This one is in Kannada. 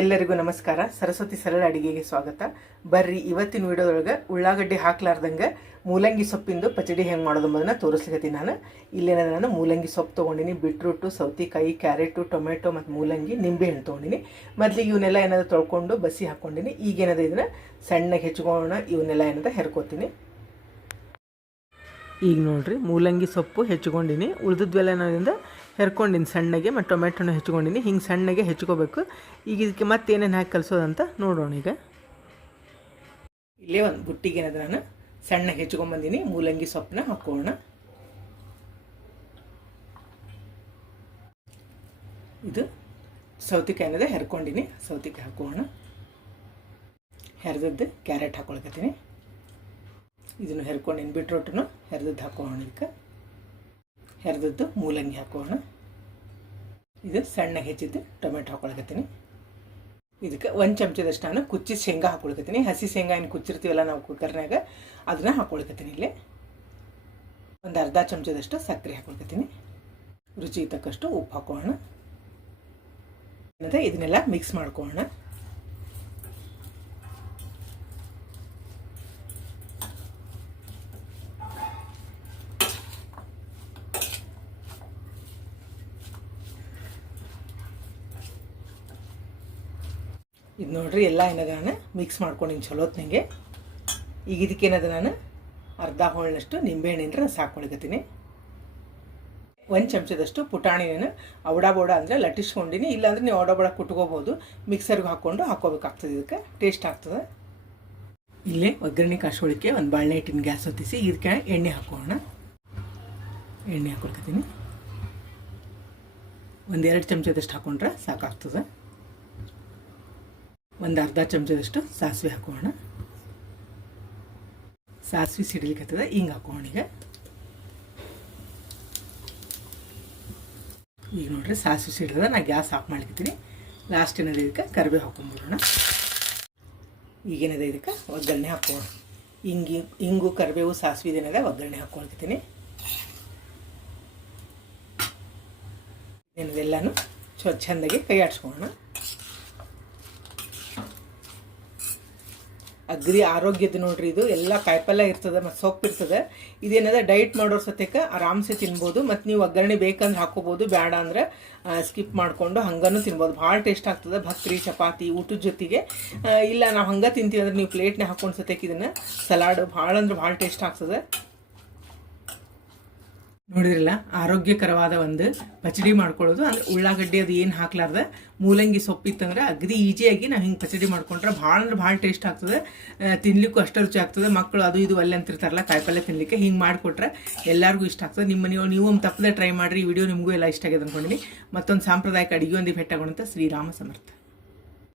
ಎಲ್ಲರಿಗೂ ನಮಸ್ಕಾರ. ಸರಸ್ವತಿ ಸರಳ ಅಡಿಗೆಗೆ ಸ್ವಾಗತ. ಬರ್ರಿ ಇವತ್ತಿನ ವಿಡಿಯೋದೊಳಗೆ ಉಳ್ಳಾಗಡ್ಡಿ ಹಾಕ್ಲಾರ್ದಂಗೆ ಮೂಲಂಗಿ ಸೊಪ್ಪಿಂದು ಪಚಡಿ ಹೆಂಗೆ ಮಾಡೋದು ಅನ್ನೋದನ್ನ ತೋರಿಸ್ಲಿಕತ್ತೀನಿ. ನಾನು ಮೂಲಂಗಿ ಸೊಪ್ಪು ತೊಗೊಂಡಿನಿ, ಬೀಟ್ರೂಟು, ಸೌತೆಕಾಯಿ, ಕ್ಯಾರೆಟು, ಟೊಮೆಟೊ ಮತ್ತು ಮೂಲಂಗಿ, ನಿಂಬೆ ಹಣ್ಣು ತೊಗೊಂಡಿನಿ. ಮೊದಲಿಗೆ ಇವನ್ನೆಲ್ಲ ಏನಾದ್ರು ತೊಳ್ಕೊಂಡು ಬಸಿ ಹಾಕ್ಕೊಂಡಿನಿ. ಈಗೇನದ ಇದನ್ನು ಸಣ್ಣಗೆ ಹೆಚ್ಕೊಳ್ಳೋಣ. ಇವನ್ನೆಲ್ಲ ಏನದ ಹೆರ್ಕೋತೀನಿ. ಈಗ ನೋಡಿರಿ, ಮೂಲಂಗಿ ಸೊಪ್ಪು ಹೆಚ್ಕೊಂಡಿನಿ. ಉಳಿದದ್ವೆಲ್ಲ ನಾನಿಂದ ಹೆರ್ಕೊಂಡಿನಿ ಸಣ್ಣಗೆ. ಮತ್ತು ಟೊಮೆಟೊನ ಹೆಚ್ಕೊಂಡಿನಿ. ಹಿಂಗೆ ಸಣ್ಣಗೆ ಹೆಚ್ಕೋಬೇಕು. ಈಗ ಇದಕ್ಕೆ ಮತ್ತೆ ಏನೇನು ಹಾಕಿ ಕಲಿಸೋದಂತ ನೋಡೋಣ. ಈಗ ಇಲ್ಲೇ ಒಂದು ಬುಟ್ಟಿಗೆ ಏನದ ನಾನು ಸಣ್ಣಗೆ ಹೆಚ್ಕೊಂಬಂದಿನಿ. ಮೂಲಂಗಿ ಸೊಪ್ಪನ್ನ ಹಾಕೋಣ. ಇದು ಸೌತೆಕಾಯಿ ಏನದ ಹೆರ್ಕೊಂಡಿನಿ, ಸೌತೆಕಾಯಿ ಹಾಕೋಣ. ಹೆರ್ದದ್ದು ಕ್ಯಾರೆಟ್ ಹಾಕೊಳಕತ್ತೀನಿ. ಇದನ್ನು ಹೆರ್ಕೊಂಡಿನಿ. ಬೀಟ್ರೂಟನ್ನು ಹೆರ್ದದ್ದು ಹಾಕೋಣ. ಇದಕ್ಕೆ ಹೆರ್ದದ್ದು ಮೂಲಂಗಿ ಹಾಕೋಣ. ಇದು ಸಣ್ಣ ಹೆಚ್ಚಿದ್ದು ಟೊಮೆಟೊ ಹಾಕೊಳಕತ್ತೀನಿ. ಇದಕ್ಕೆ 1 ಚಮಚದಷ್ಟು ನಾನು ಕುಚ್ಚಿದ ಶೇಂಗಾ ಹಾಕೊಳಕತ್ತೀನಿ. ಹಸಿ ಶೇಂಗಾ ಏನು ಕುಚ್ಚಿರ್ತೀವಲ್ಲ ನಾವು ಕುಕ್ಕರ್ನಾಗ, ಅದನ್ನ ಹಾಕೊಳಕತ್ತೀನಿ. ಇಲ್ಲಿ ಒಂದು ಅರ್ಧ ಚಮಚದಷ್ಟು ಸಕ್ಕರೆ ಹಾಕೊಳಕತ್ತೀನಿ. ರುಚಿಗೆ ತಕ್ಕಷ್ಟು ಉಪ್ಪು ಹಾಕೋಣ. ಇದನ್ನೆಲ್ಲ ಮಿಕ್ಸ್ ಮಾಡ್ಕೊಳ್ಳೋಣ. ಇದು ನೋಡ್ರಿ, ಎಲ್ಲ ಏನದ ನಾನು ಮಿಕ್ಸ್ ಮಾಡ್ಕೊಂಡಿನಿ ಚಲೋತ್ನಂಗೆ. ಈಗ ಇದಕ್ಕೇನದ ನಾನು ಅರ್ಧ ಹೋಳಿನಷ್ಟು ನಿಂಬೆಹಣ್ಣಿನ ರಸ ಹಾಕ್ಕೊಳಕತ್ತೀನಿ. 1 ಚಮಚದಷ್ಟು ಪುಟಾಣಿನ ಔಡ ಬೋಡ ಅಂದರೆ ಲಟ್ಟಿಸ್ಕೊಂಡಿನಿ. ಇಲ್ಲಾಂದ್ರೆ ನೀವು ಔಡ ಬೋಡ ಕುಟ್ಕೋಬೋದು. ಮಿಕ್ಸರ್ಗೆ ಹಾಕ್ಕೊಂಡು ಹಾಕೋಬೇಕಾಗ್ತದೆ. ಇದಕ್ಕೆ ಟೇಸ್ಟ್ ಆಗ್ತದೆ. ಇಲ್ಲೇ ಒಗ್ಗರಣೆ ಕಾಸೋಳಿಕೆ ಒಂದು ಬಾಳೆ ಹಿಟ್ಟಿನ ಗ್ಯಾಸ್ ಹೊತ್ತಿಸಿ ಇದಕ್ಕೆ ಎಣ್ಣೆ ಹಾಕೋಣ. ಎಣ್ಣೆ ಹಾಕೊಳ್ಕತ್ತೀನಿ. 1-2 ಚಮಚದಷ್ಟು ಹಾಕೊಂಡ್ರೆ ಸಾಕಾಗ್ತದೆ. ಒಂದು ಅರ್ಧ ಚಮಚದಷ್ಟು ಸಾಸಿವೆ ಹಾಕೋಣ. ಸಾಸಿವೆ ಸಿಡಿಲಿಕ್ಕತ್ತದ, ಹಿಂಗೆ ಹಾಕೋಣ. ಈಗ ನೋಡ್ರಿ, ಸಾಸಿವೆ ಸಿಡಿದ ನಾ ಗ್ಯಾಸ್ ಆಫ್ ಮಾಡ್ಲಿಕ್ಕತ್ತೀನಿ. ಲಾಸ್ಟ್ ಏನದ ಇದಕ್ಕೆ ಕರಿಬೇವು ಹಾಕೊಂಡ್ಬಿಡೋಣ. ಈಗೇನದ ಇದಕ್ಕೆ ಒಗ್ಗರಣೆ ಹಾಕೋಣ. ಹಿಂಗು ಕರಿಬೇವು ಸಾಸಿವೆ ಇದೇನದ ಒಗ್ಗರಣೆ ಹಾಕೊಳ್ತೀನಿ. ಏನದೆಲ್ಲನೂ ಚೆಂದಾಗಿ ಕೈ ಆಡಿಸ್ಕೊಳ್ಳೋಣ. ಅಗ್ರಿ ಆರೋಗ್ಯದ ನೋಡ್ರಿ, ಇದು ಎಲ್ಲ ಕಾಯಿಪಲ್ಯ ಇರ್ತದೆ ಮತ್ತು ಸೊಪ್ಪು ಇರ್ತದೆ. ಇದೇನದ ಡೈಟ್ ಮಾಡೋರು ಸತ್ಯಕ್ಕೆ ಆರಾಮ್ಸೆ ತಿನ್ಬೋದು. ಮತ್ತು ನೀವು ಒಗ್ಗರಣೆ ಬೇಕಂದ್ರೆ ಹಾಕೋಬೋದು, ಬೇಡ ಅಂದ್ರೆ ಸ್ಕಿಪ್ ಮಾಡಿಕೊಂಡು ಹಂಗನೂ ತಿನ್ಬೋದು. ಭಾಳ ಟೇಸ್ಟ್ ಆಗ್ತದೆ. ಭಕ್ರಿ, ಚಪಾತಿ ಊಟದ ಜೊತೆಗೆ. ಇಲ್ಲ ನಾವು ಹಂಗೆ ತಿಂತೀವಿ ಅಂದ್ರೆ ನೀವು ಪ್ಲೇಟ್ನೇ ಹಾಕೊಂಡು ಸತ್ಯಕ್ಕೆ ಇದನ್ನು ಸಲಾಡ್ ಭಾಳ ಅಂದ್ರೆ ಭಾಳ ಟೇಸ್ಟ್ ಆಗ್ತದೆ. ನೋಡಿದ್ರಲ್ಲ, ಆರೋಗ್ಯಕರವಾದ ಒಂದು ಪಚಡಿ ಮಾಡ್ಕೊಳ್ಳೋದು. ಅಂದರೆ ಉಳ್ಳಾಗಡ್ಡಿ ಅದು ಏನು ಹಾಕ್ಲಾರ್ದ ಮೂಲಂಗಿ ಸೊಪ್ಪಿತ್ತಂದ್ರೆ ಅಗದಿ ಈಜಿಯಾಗಿ ನಾವು ಹಿಂಗೆ ಪಚಡಿ ಮಾಡ್ಕೊಂಡ್ರೆ ಭಾಳ ಅಂದ್ರೆ ಭಾಳ ಟೇಸ್ಟ್ ಆಗ್ತದೆ. ತಿನ್ಲಿಕ್ಕೂ ಅಷ್ಟು ರುಚಿ ಆಗ್ತದೆ. ಮಕ್ಕಳು ಅದು ಇದು ಒಲ್ಲೆ ಅಂತಿರ್ತಾರಲ್ಲ ಕಾಯಿಪಲ್ಯ ತಿನ್ನಲಿಕ್ಕೆ, ಹಿಂಗೆ ಮಾಡಿಕೊಟ್ರೆ ಎಲ್ಲರಿಗೂ ಇಷ್ಟ ಆಗ್ತದೆ. ನಿಮ್ಮ ನೀವು ಒಂದು ತಪ್ಪದೆ ಟ್ರೈ ಮಾಡಿರಿ. ಈ ವಿಡಿಯೋ ನಿಮಗೂ ಎಲ್ಲ ಇಷ್ಟ ಆಗಿದೆ ಅಂದ್ಕೊಂಡಿನಿ. ಮತ್ತೊಂದು ಸಾಂಪ್ರದಾಯಿಕ ಅಡುಗೆ ಒಂದು ಭೇಟಿಯಾಗೋಣಂತ. ಶ್ರೀರಾಮ ಸಮರ್ಥ.